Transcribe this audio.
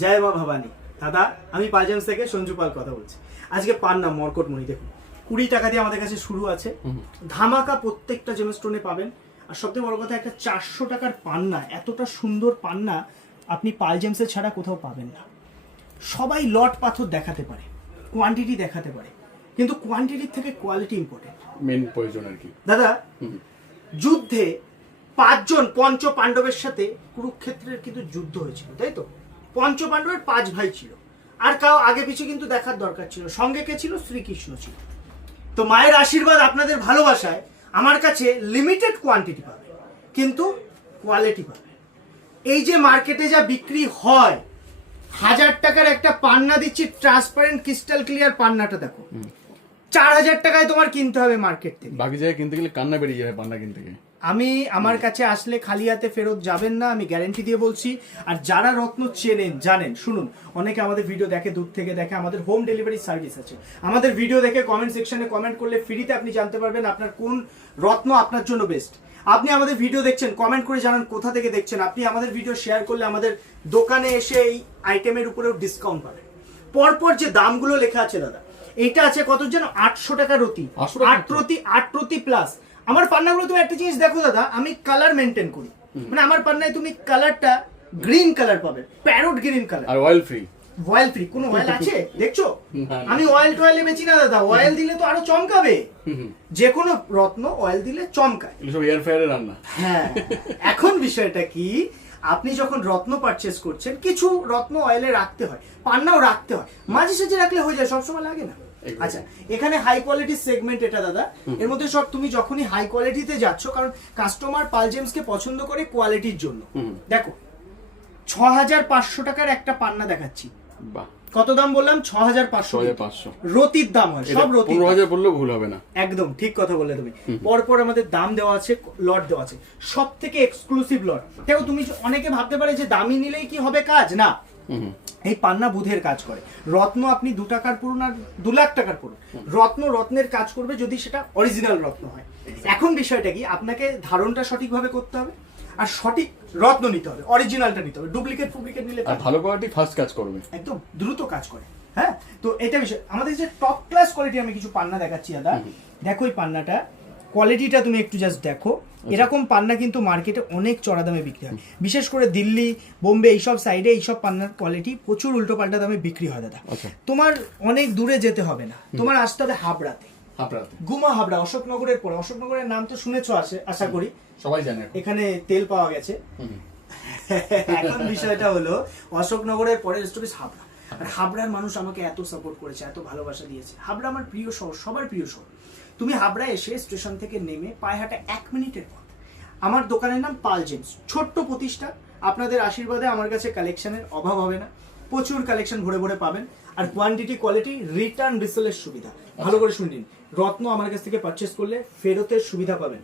জয় মা ভবানী। দাদা আমি পালজেমস থেকে সঞ্জু পাল কথা বলছি। আজকে পান্না মরকটমণি দেখুন 20 টাকা দিয়ে আমাদের কাছে শুরু আছে, ধামাকা প্রত্যেকটা জেমস্টোনে পাবেন। আর সবথেকে বড় কথা, একটা 400 টাকার পান্না, এতটা সুন্দর পান্না আপনি পালজেমসে ছাড়া কোথাও পাবেন না। সবাই লট পাথর দেখাতে পারে, কোয়ান্টিটি দেখাতে পারে, কিন্তু কোয়ান্টিটির থেকে কোয়ালিটি ইম্পর্টেন্ট, মেন প্রয়োজন আর কি। দাদা যুদ্ধে 5 জন পঞ্চ পাণ্ডবের সাথে কুরুক্ষেত্রের কিন্তু যুদ্ধ হয়েছিল, তাই তো? পঞ্চ পাণ্ডবের 5 ভাই ছিল, আর কাউ আগে পিছে কিন্তু দেখার দরকার ছিল। সঙ্গে কে ছিল? শ্রীকৃষ্ণ ছিল। তো মায়ের আশীর্বাদ, আপনাদের ভালোবাসায় আমার কাছে লিমিটেড কোয়ান্টিটি পাবে, কিন্তু কোয়ালিটি পাবে। এই যে মার্কেটে যা বিক্রি হয়, 1000 টাকার একটা পান্না দিচ্ছি, ট্রান্সপারেন্ট ক্রিস্টাল ক্লিয়ার পান্নাটা দেখো, 4000 টাকায় তোমার কিনতে হবে মার্কেট থেকে। বাকি জায়গায় কিনতে গেলে কান্না বেরিয়ে যাবে পান্না কিনতে গিয়ে। আমি আমার কাছে আসলে খালি হাতে ফেরত যাবেন না, আমি গ্যারেন্টি দিয়ে বলছি। আর যারা রত্ন চেনেন জানেন, শুনুন, অনেকে আমাদের ভিডিও দেখে, দূর থেকে দেখে, আমাদের হোম ডেলিভারি সার্ভিস আছে। আমাদের ভিডিও দেখে কমেন্ট সেকশনে কমেন্ট করলে ফ্রিতে আপনি জানতে পারবেন আপনার কোন রত্ন আপনার জন্য বেস্ট। আপনি আমাদের ভিডিও দেখছেন, কমেন্ট করে জানান কোথা থেকে দেখছেন। আপনি আমাদের ভিডিও শেয়ার করলে আমাদের দোকানে এসে এই আইটেমের উপরেও ডিসকাউন্ট পাবেন। পরপর যে দামগুলো লেখা আছে দাদা, এইটা আছে কত যেন 800 টাকা রতি, 8 প্রতি প্লাস। আমার পান্নাগুলো তুমি একটা জিনিস দেখো দাদা, আমি কালার মেনটেন করি, মানে আমার পান্নায় তুমি কালারটা গ্রিন কালার পাবে, প্যারট গ্রিন কালার, আর অয়েল ফ্রি। অয়েল ফ্রি, কোনো অয়েল আছে দেখছো? আমি অয়েল টয়েলে বেচি না দাদা, অয়েল দিলে তো আরো চমকাবে। যে কোনো রত্ন অয়েল দিলে চমকায়, এগুলো সব এয়ার ফ্রায়ারে রান্না। হ্যাঁ, এখন বিষয়টা কি, আপনি যখন রত্ন পারচেস করছেন, কিছু রত্ন অয়েলে রাখতে হয়, পান্নাও রাখতে হয়, মাঝে সাঝে রাখলে হয়ে যায়, সবসময় লাগে না। আচ্ছা, এখানে হাই কোয়ালিটির সেগমেন্ট এটা দাদা, এর মধ্যে সব তুমি যখনই হাই কোয়ালিটিতে যাচ্ছ, কারণ কাস্টমার পালজেমসকে পছন্দ করে কোয়ালিটির জন্য। দেখো 6500 টাকার একটা পান্না দেখাচ্ছি। বাহ, কত দাম বললাম? 6500। রতির দাম হয়, সব রতির। 15000 বললেও ভুল হবে না। একদম ঠিক কথা বললে তুমি। পরপর আমাদের দাম দেওয়া আছে, লট দেওয়া আছে, সব থেকে এক্সক্লুসিভ লট। দেখো তুমি, অনেকে ভাবতে পারে যে দামি নিলেই কি হবে কাজ, না। এই পান্না বুধের কাজ করে। রত্ন আপনি 2 টাকার পুরুন আর 2 লাখ টাকার পুরুন, রত্নের কাজ করবে যদি সেটা অরিজিনাল রত্ন হয়। এখন বিষয়টা কি, আপনাকে ধারণটা সঠিকভাবে করতে হবে, আর সঠিক রত্ন নিতে হবে, অরিজিনালটা নিতে হবে। ডুপ্লিকেট নিলে আর ভালো কোয়ালিটি ফার্স্ট কাজ করবে, একদম দ্রুত কাজ করে। হ্যাঁ, তো এটা বিষয়। আমাদের যে টপ ক্লাস কোয়ালিটি, আমি কিছু পান্না দেখাচ্ছি দাদা, দেখো এই পান্নাটা, কোয়ালিটিটা তুমি একটু জাস্ট দেখো। এরকম পান্না কিন্তু মার্কেটে অনেক চড়া দামে বিক্রি হয়, বিশেষ করে দিল্লি, বোম্বে, এইসব সাইডে এইসব পান্নার কোয়ালিটি প্রচুর উল্টো পাল্টা দামে বিক্রি হয় দাদা। তোমার অনেক দূরে যেতে হবে না, তোমার আসতে হবে হাবড়াতে। গুমা হাবড়া, অশোকনগরের পরে। অশোকনগরের নাম তো শুনেছো আশা করি, সবাই জানে এখানে তেল পাওয়া গেছে। এখন বিষয়টা হলো, অশোকনগরের পরে স্টপেজ হাবড়া। আর হাবড়ার মানুষ আমাকে এত সাপোর্ট করেছে, এত ভালোবাসা দিয়েছে। হাবড়া আমার প্রিয় শহর, সবার প্রিয় শহর। তুমি হাবড়া এসে স্টেশন থেকে নেমে পায়ে হাঁটা 1 মিনিটের পথ। আমার দোকানের নাম পালজেমস, ছোট্ট প্রতিষ্ঠান। আপনাদের আশীর্বাদে আমার কাছে কালেকশনের অভাব হবে না, প্রচুর কালেকশন ভরে ভরে পাবেন। আর কোয়ান্টিটি, কোয়ালিটি, রিটার্ন রিসেলের সুবিধা। ভালো করে শুনে নিন, রত্ন আমার কাছ থেকে পারচেস করলে ফেরতের সুবিধা পাবেন।